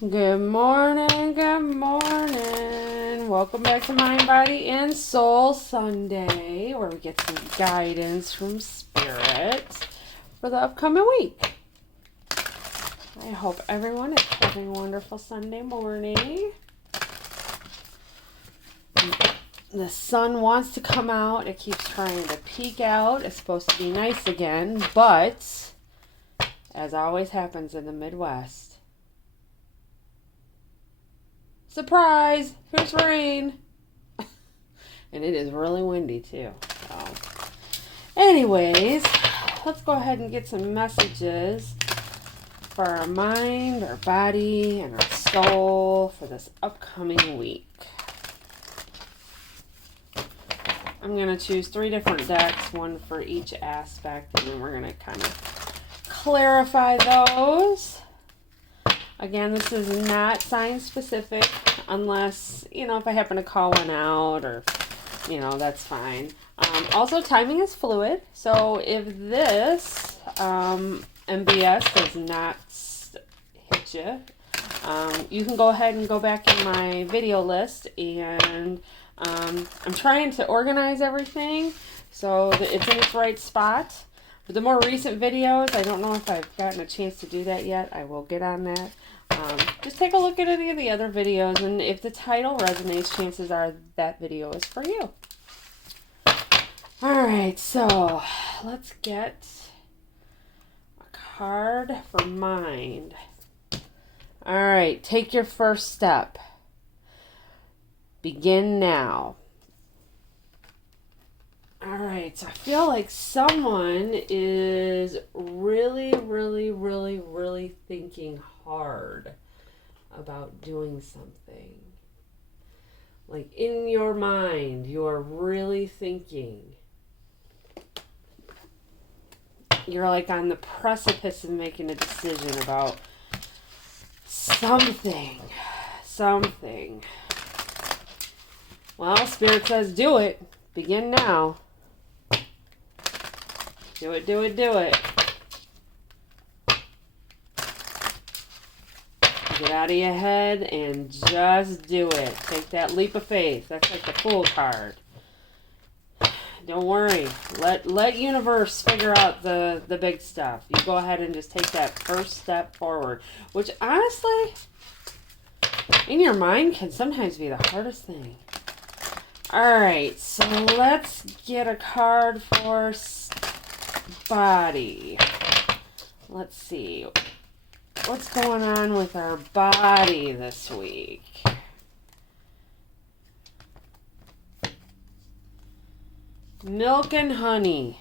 Good morning, good morning. Welcome back to Mind, Body, and Soul Sunday, where we get some guidance from Spirit for the upcoming week. I hope everyone is having a wonderful Sunday morning. The sun wants to come out. It keeps trying to peek out. It's supposed to be nice again, but as always happens in the Midwest, surprise! Here's rain. And it is really windy too. So, anyways, let's go ahead and get some messages for our mind, our body, and our soul for this upcoming week. I'm going to choose 3 different decks, one for each aspect, and then we're going to kind of clarify those. Again, this is not sign specific unless, if I happen to call one out or, that's fine. Also, timing is fluid. So if this M.B.S. does not hit you, you can go ahead and go back in my video list, and I'm trying to organize everything so that it's in its right spot. For the more recent videos, I don't know if I've gotten a chance to do that yet. I will get on that. Just take a look at any of the other videos, and if the title resonates, chances are that video is for you. Alright, so let's get a card for mind. Alright, take your first step. Begin now. Alright, so I feel like someone is really thinking hard about doing something. Like in your mind, you're really thinking. You're like on the precipice of making a decision about something. Well, Spirit says do it. Begin now. Do it. Get out of your head and just do it. Take that leap of faith. That's like the Fool card. Don't worry. Let universe figure out the big stuff. You go ahead and just take that first step forward. Which honestly, in your mind, can sometimes be the hardest thing. Alright, so let's get a card for body. Let's see. What's going on with our body this week? Milk and honey.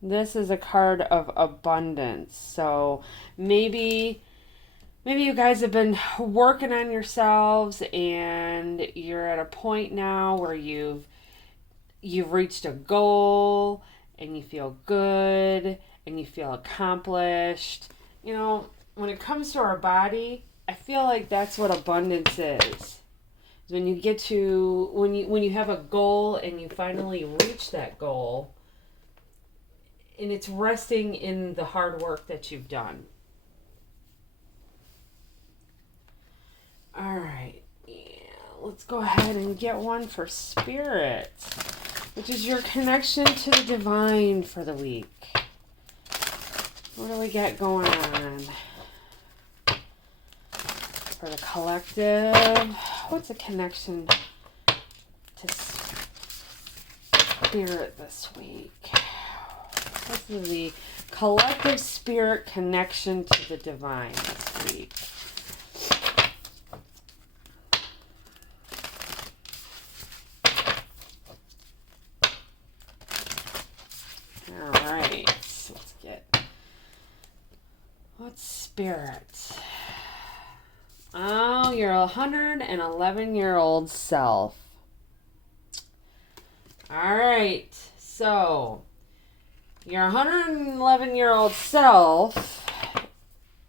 This is a card of abundance. So maybe you guys have been working on yourselves and you're at a point now where you've reached a goal and you feel good and you feel accomplished. When it comes to our body, I feel like that's what abundance is. When you get to when you have a goal and you finally reach that goal, and it's resting in the hard work that you've done. All right, let's go ahead and get one for Spirit, which is your connection to the divine for the week. What do we got going on? For the collective, what's a connection to Spirit this week? This is the collective Spirit connection to the divine this week. Alright, let's get... What's Spirit? Oh, your 111-year-old self. Alright, so your 111-year-old self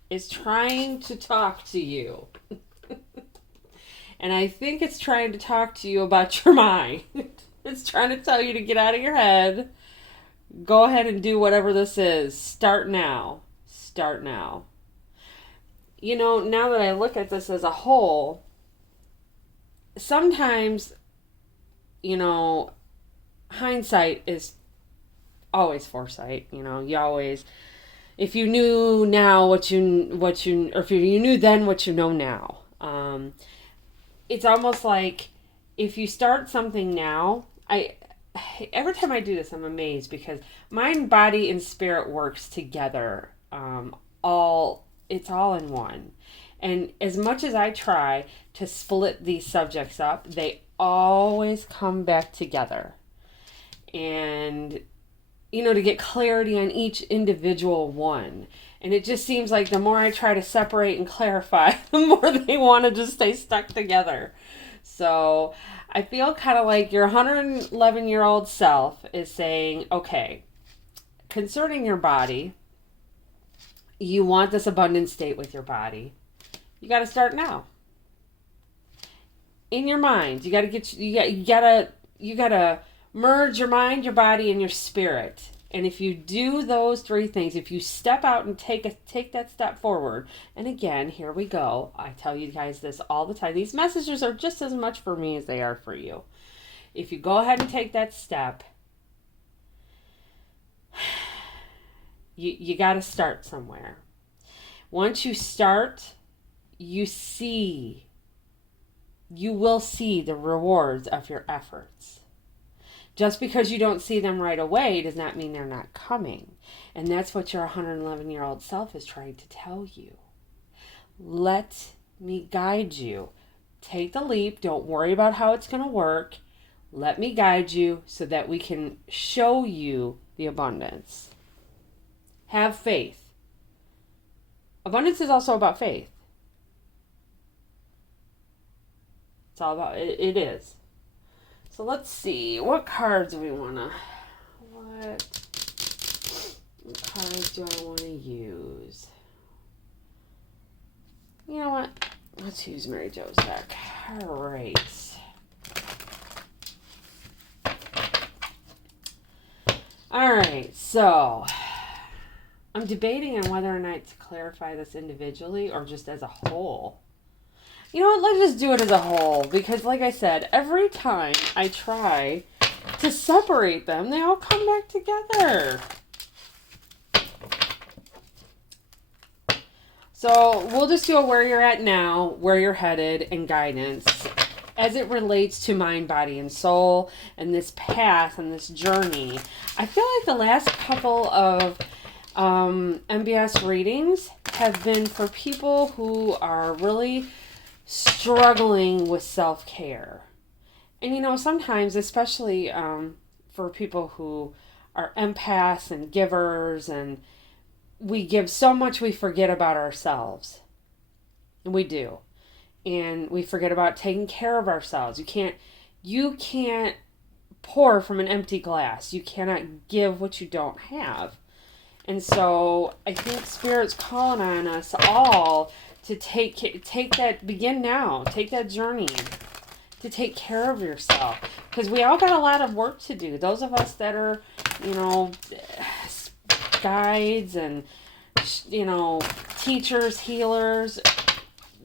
is trying to talk to you. And I think it's trying to talk to you about your mind. It's trying to tell you to get out of your head. Go ahead and do whatever this is. Start now. you know, now that I look at this as a whole, sometimes, you know, hindsight is always foresight. You know, you always, if you knew now or if you knew then what you know now, it's almost like if you start something now, every time I do this, I'm amazed because mind, body, and spirit works together. It's all in one. And as much as I try to split these subjects up, they always come back together. And, you know, to get clarity on each individual one. And it just seems like the more I try to separate and clarify, the more they want to just stay stuck together. So I feel kind of like your 111-year-old self is saying, okay, concerning your body, you want this abundant state with your body. You got to start now. In your mind, you got to merge your mind, your body, and your spirit. And if you do those three things, if you step out and take that step forward, and again, here we go. I tell you guys this all the time. These messages are just as much for me as they are for you. If you go ahead and take that step, you got to start somewhere. Once you start, you will see the rewards of your efforts. Just because you don't see them right away does not mean they're not coming. And that's what your 111-year-old self is trying to tell you. Let me guide you. Take the leap. Don't worry about how it's going to work. Let me guide you so that we can show you the abundance. Have faith. Abundance is also about faith. It's all about it. It is. So let's see. What cards do we want to... What cards do I want to use? You know what? Let's use Mary Jo's deck. All right. All right. So I'm debating on whether or not to clarify this individually or just as a whole. You know what, let's just do it as a whole, because like I said, every time I try to separate them, they all come back together. So we'll just do a where you're at now, where you're headed, and guidance as it relates to mind, body, and soul, and this path and this journey. I feel like the last couple of M.B.S. readings have been for people who are really struggling with self-care. And you know, sometimes, especially for people who are empaths and givers, and we give so much we forget about ourselves. And we do. And we forget about taking care of ourselves. You can't pour from an empty glass. You cannot give what you don't have. And so I think Spirit's calling on us all to take that, begin now, take that journey to take care of yourself. Because we all got a lot of work to do. Those of us that are, you know, guides and, you know, teachers, healers,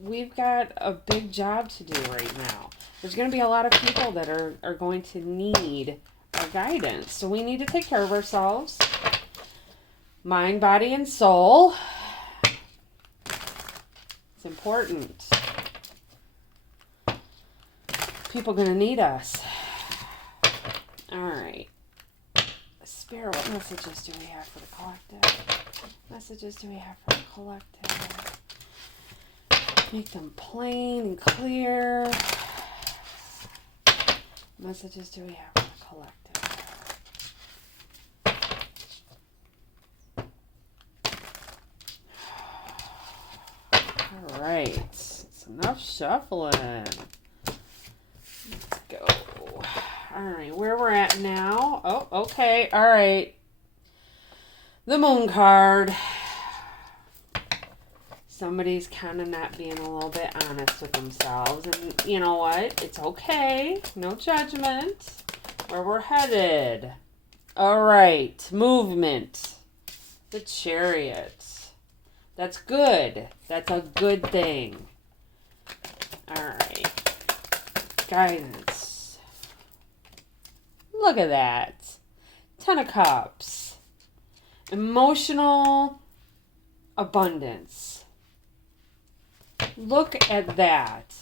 we've got a big job to do right now. There's going to be a lot of people that are going to need our guidance. So we need to take care of ourselves. Mind, body, and soul. It's important. People are going to need us. All right. Spirit, what messages do we have for the collective? Messages do we have for the collective? Make them plain and clear. Messages do we have for the collective? All right. It's enough shuffling. Let's go. All right, where we're at now. Oh, okay. All right. The Moon card. Somebody's kind of not being a little bit honest with themselves. And you know what? It's okay. No judgment. Where we're headed. All right. Movement. The Chariot. That's good. That's a good thing. All right. Guidance. Look at that. 10 of Cups. Emotional abundance. Look at that.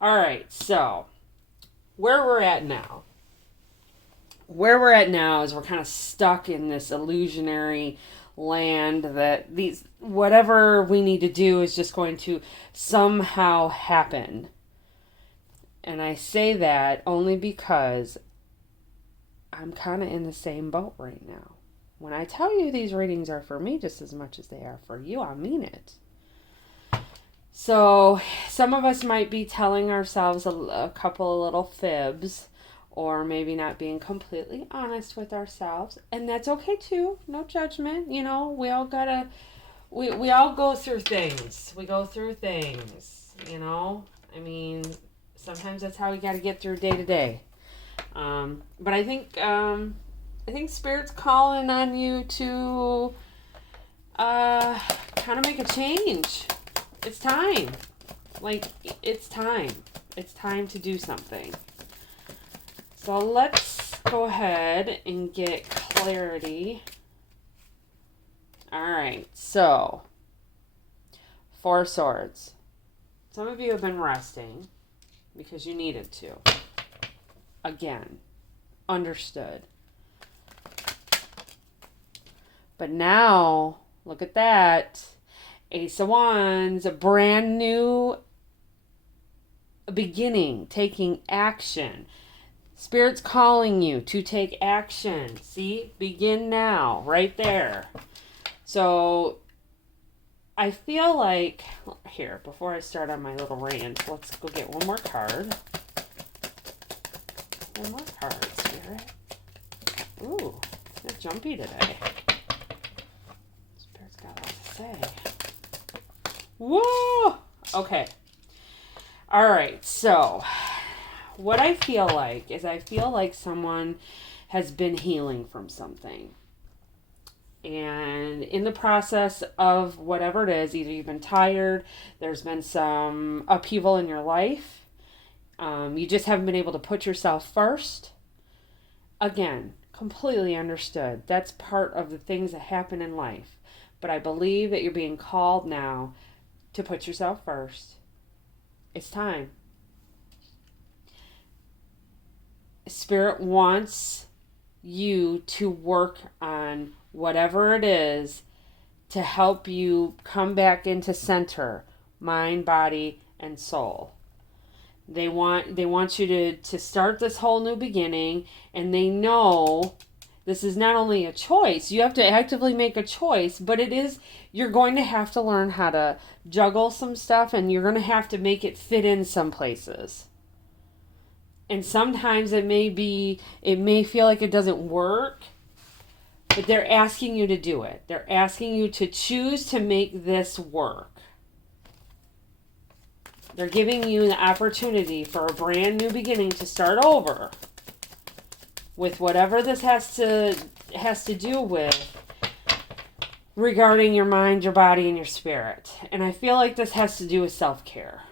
All right, so where we're at now. Where we're at now is we're kind of stuck in this illusionary land that whatever we need to do is just going to somehow happen. And I say that only because I'm kind of in the same boat right now. When I tell you these readings are for me just as much as they are for you, I mean it. So some of us might be telling ourselves a couple of little fibs, or maybe not being completely honest with ourselves. And that's okay too. No judgment. You know, we all go through things. We go through things, you know. I mean, sometimes that's how we got to get through day to day. But I think Spirit's calling on you to kind of make a change. It's time. It's time. It's time to do something. So let's go ahead and get clarity. All right, so 4 Swords. Some of you have been resting because you needed to. Again, understood. But now, look at that. Ace of Wands, a brand new beginning, taking action. Spirit's calling you to take action. See? Begin now, right there. So, I feel like, here, before I start on my little rant, let's go get one more card. One more card, Spirit. Ooh, it's jumpy today. Spirit's got a lot to say. Whoa! Okay. All right, so what I feel like is someone has been healing from something. And in the process of whatever it is, either you've been tired, there's been some upheaval in your life, you just haven't been able to put yourself first. Again, completely understood. That's part of the things that happen in life. But I believe that you're being called now to put yourself first. It's time. Spirit wants you to work on whatever it is to help you come back into center, mind, body, and soul. They want you to start this whole new beginning, and they know this is not only a choice. You have to actively make a choice, but you're going to have to learn how to juggle some stuff, and you're going to have to make it fit in some places. And sometimes it may feel like it doesn't work, but they're asking you to do it. They're asking you to choose to make this work. They're giving you the opportunity for a brand new beginning to start over with whatever this has to do with regarding your mind, your body, and your spirit. And I feel like this has to do with self-care.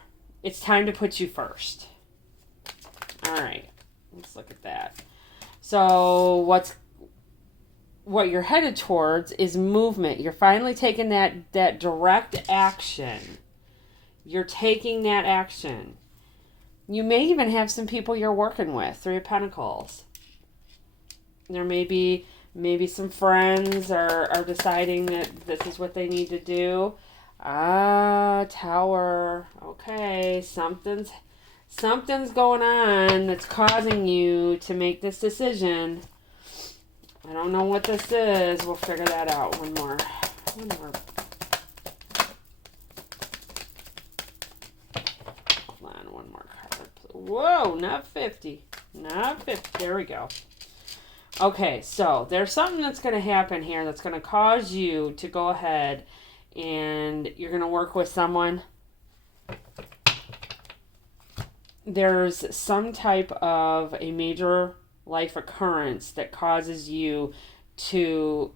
It's time to put you first. All right, let's look at that. So what you're headed towards is movement. You're finally taking that direct action. You're taking that action. You may even have some people you're working with. 3 of Pentacles. There may be some friends are deciding that this is what they need to do. Tower. Okay, something's going on that's causing you to make this decision. I don't know what this is. We'll figure that out. One more. Hold on, one more card. Whoa, not 50. Not 50. There we go. Okay, so there's something that's going to happen here that's going to cause you to go ahead and you're going to work with someone. There's some type of a major life occurrence that causes you to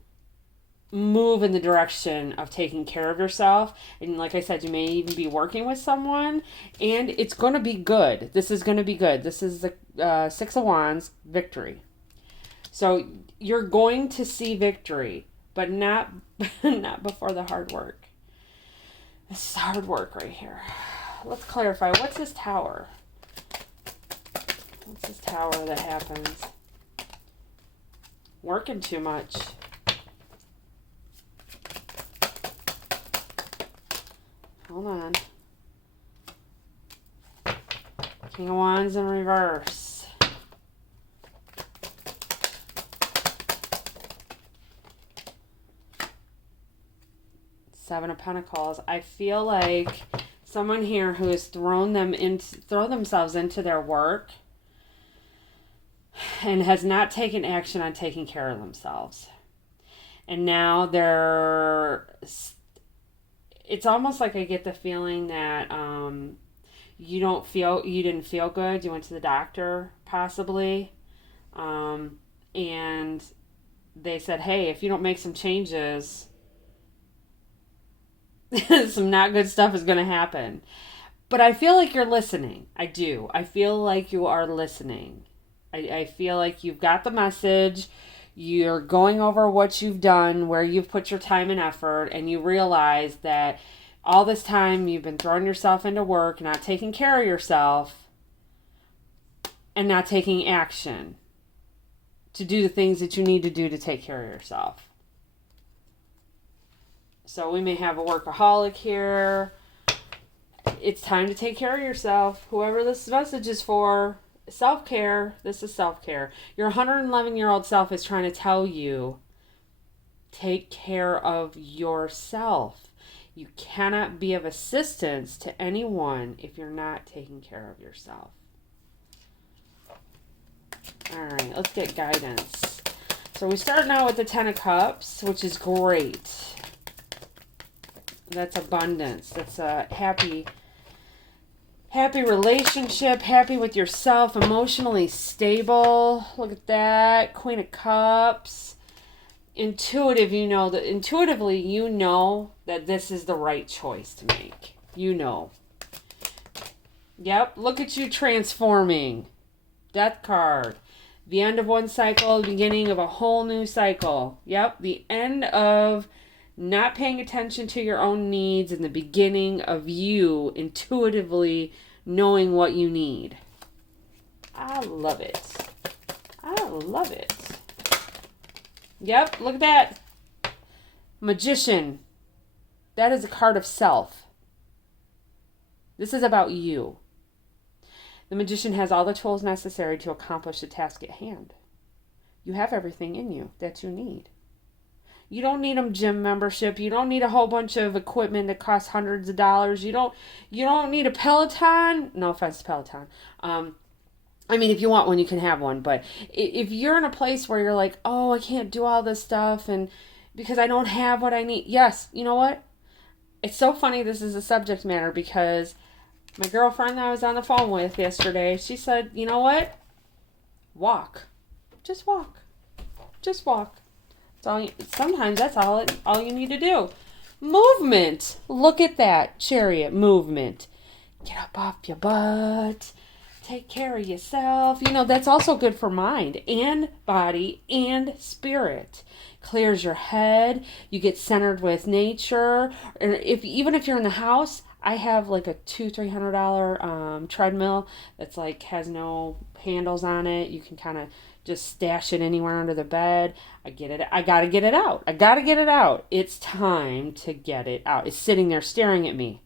move in the direction of taking care of yourself. And like I said, you may even be working with someone, and it's going to be good. This is going to be good. This is the Six of Wands, victory. So you're going to see victory, but not not before the hard work. This is hard work right here. Let's clarify. What's this tower? What's this tower that happens? Working too much. Hold on. King of Wands in reverse. Seven of Pentacles. I feel like someone here who has thrown themselves into their work and has not taken action on taking care of themselves. And now it's almost like I get the feeling that you didn't feel good. You went to the doctor, possibly. And they said, hey, if you don't make some changes, some not good stuff is going to happen. But I feel like you're listening. I do. I feel like you are listening. I feel like you've got the message. You're going over what you've done, where you've put your time and effort, and you realize that all this time you've been throwing yourself into work, not taking care of yourself, and not taking action to do the things that you need to do to take care of yourself. So we may have a workaholic here. It's time to take care of yourself. Whoever this message is for, self-care. This is self-care. Your 111-year-old self is trying to tell you, take care of yourself. You cannot be of assistance to anyone if you're not taking care of yourself. All right, let's get guidance. So we start now with the Ten of Cups, which is great. That's abundance. That's a happy relationship, happy with yourself, emotionally stable. Look at that. Queen of Cups. Intuitively, you know that this is the right choice to make. You know. Yep, look at you transforming. Death card. The end of one cycle, the beginning of a whole new cycle. Yep, the end of not paying attention to your own needs and the beginning of you intuitively knowing what you need. I love it. I love it. Yep, look at that. Magician. That is a card of self. This is about you. The Magician has all the tools necessary to accomplish the task at hand. You have everything in you that you need. You don't need a gym membership. You don't need a whole bunch of equipment that costs hundreds of dollars. You don't need a Peloton. No offense to Peloton. I mean, if you want one, you can have one. But if you're in a place where you're like, oh, I can't do all this stuff and because I don't have what I need. Yes, you know what? It's so funny this is a subject matter because my girlfriend that I was on the phone with yesterday, she said, you know what? Walk. Just walk. Just walk. Sometimes that's all you need to do. Movement. Look at that. Chariot movement. Get up off your butt. Take care of yourself. That's also good for mind and body and spirit. Clears your head. You get centered with nature. Or even if you're in the house, I have like a $200-$300 treadmill that's like has no handles on it. You can kind of just stash it anywhere under the bed. I gotta get it out. It's time to get it out. It's sitting there staring at me.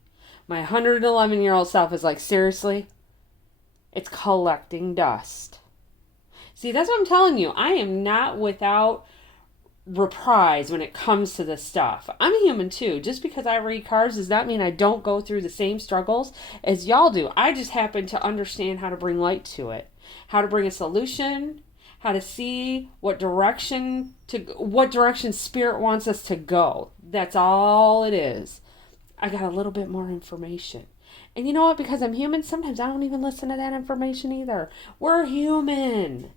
My 111-year-old self is like, seriously? It's collecting dust. See, that's what I'm telling you. I am not without reprise when it comes to this stuff. I'm human too. Just because I read cards does not mean I don't go through the same struggles as y'all do. I just happen to understand how to bring light to it, how to bring a solution, how to see what direction spirit wants us to go. That's all it is. I got a little bit more information. And you know what? Because I'm human, sometimes I don't even listen to that information either. We're human.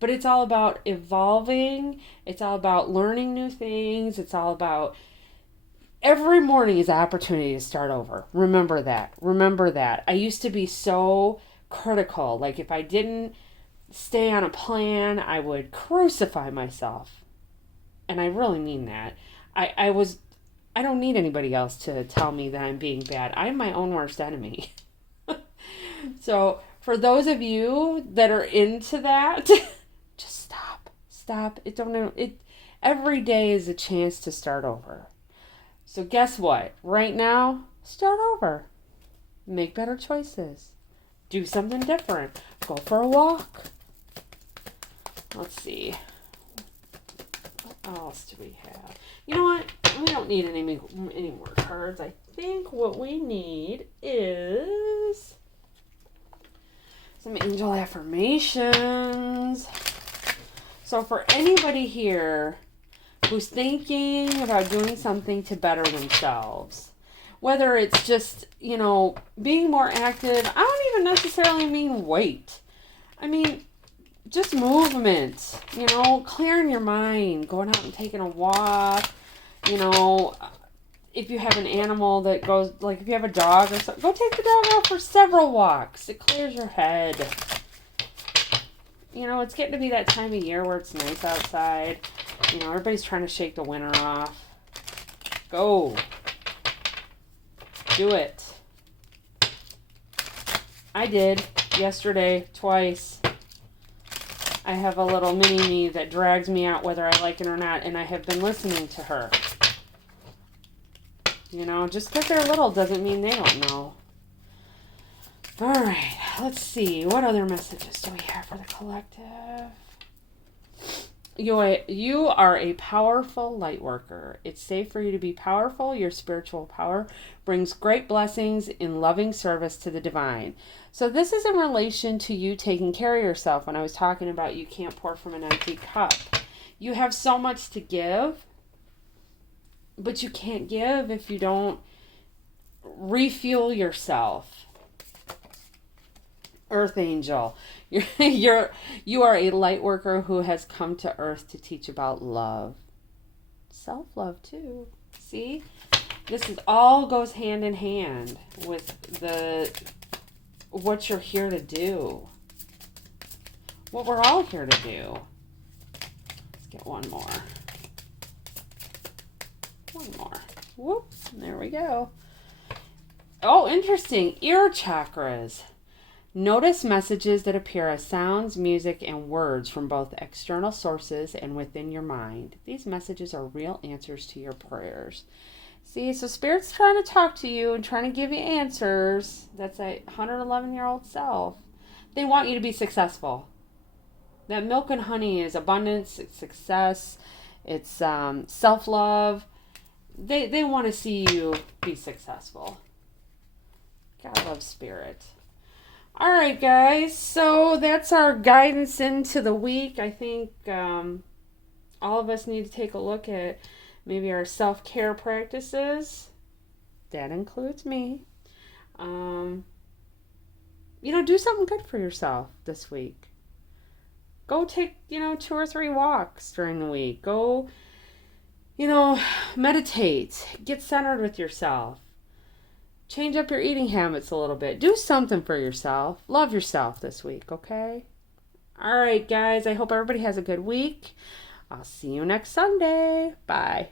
But it's all about evolving. It's all about learning new things. It's all about every morning is an opportunity to start over. Remember that. Remember that. I used to be so critical. Like if I didn't stay on a plan, I would crucify myself. And I really mean that. I don't need anybody else to tell me that I'm being bad. I'm my own worst enemy. So for those of you that are into that, just stop. Stop. Every day is a chance to start over. So guess what? Right now, start over. Make better choices. Do something different. Go for a walk. Let's see. What else do we have? You know what? We don't need any more cards. I think what we need is some angel affirmations. So for anybody here who's thinking about doing something to better themselves, whether it's just, being more active, I don't even necessarily mean weight. I mean, just movement, clearing your mind, going out and taking a walk, if you have an animal that goes, like if you have a dog or something, go take the dog out for several walks. It clears your head. It's getting to be that time of year where it's nice outside. Everybody's trying to shake the winter off. Go. Do it. I did yesterday twice. I have a little mini-me that drags me out whether I like it or not, and I have been listening to her. Just because they're little doesn't mean they don't know. All right, let's see. What other messages do we have for the collective? You are a powerful light worker. It's safe for you to be powerful. Your spiritual power brings great blessings in loving service to the divine. So this is in relation to you taking care of yourself. When I was talking about you can't pour from an empty cup. You have so much to give, but you can't give if you don't refuel yourself. Earth Angel, you are a light worker who has come to Earth to teach about love, self-love too. See, this is all goes hand in hand with what you're here to do, what we're all here to do. Let's get one more. Whoops, there we go. Oh, interesting. Ear chakras. Notice messages that appear as sounds, music, and words from both external sources and within your mind. These messages are real answers to your prayers. See, so Spirit's trying to talk to you and trying to give you answers. That's a 111-year-old self. They want you to be successful. That milk and honey is abundance, it's success, it's self-love. They want to see you be successful. God love Spirit. All right, guys. So that's our guidance into the week. I think all of us need to take a look at maybe our self-care practices. That includes me. Do something good for yourself this week. Go take, 2 or 3 walks during the week. Go, meditate. Get centered with yourself. Change up your eating habits a little bit. Do something for yourself. Love yourself this week, okay? All right, guys. I hope everybody has a good week. I'll see you next Sunday. Bye.